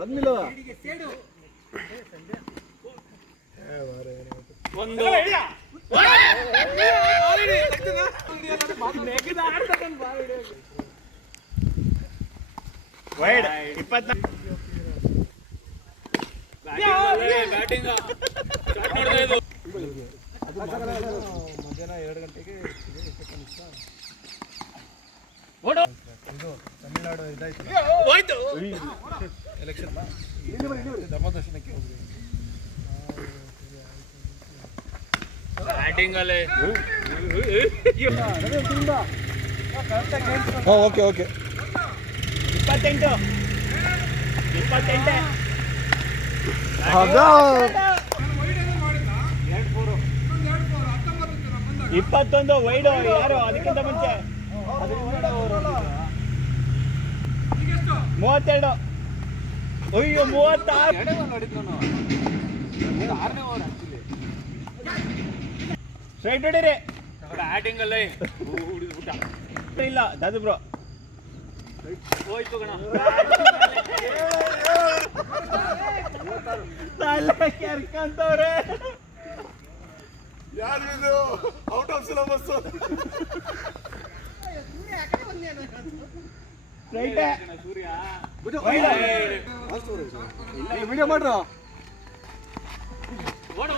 ಬಂದಿಲ್ಲ ಒಂದು wide 24 batting start ಮಾಡ್ತಾ ಇದು ಮಧ್ಯಾಹ್ನ 2 ಗಂಟೆಗೆ ಓಡು ಇದು ತಮಿಳುನಾಡು ಇದಾಯ್ತು ಹೋಯ್ತು ಎಲೆಕ್ಷನ್ ಧರ್ಮದರ್ಶನಕ್ಕೆ ಹೋಗ್ರಿ ಬ್ಯಾಟಿಂಗ್ ಅಲ್ಲೇ ಓಕೆ ಓಕೆ 28 21 ವೈಡ್ ಯಾರು ಅದಕ್ಕಿಂತ ಮುಂಚೆ 32 ಅಯ್ಯೋ 36 ಸ್ಟ್ರೈಟ್ ಹೊಡೀರಿ ಬ್ಯಾಟಿಂಗ್ ಅಲ್ಲೇ ಇಲ್ಲ ದಾದು ಬ್ರೋ ಹೋಯ್ತು ಗಣ ಕರ್ಕಂತವ್ರೆ ಯಾರು out of syllabus Surya video ಮಾಡ್ರ ಓಡು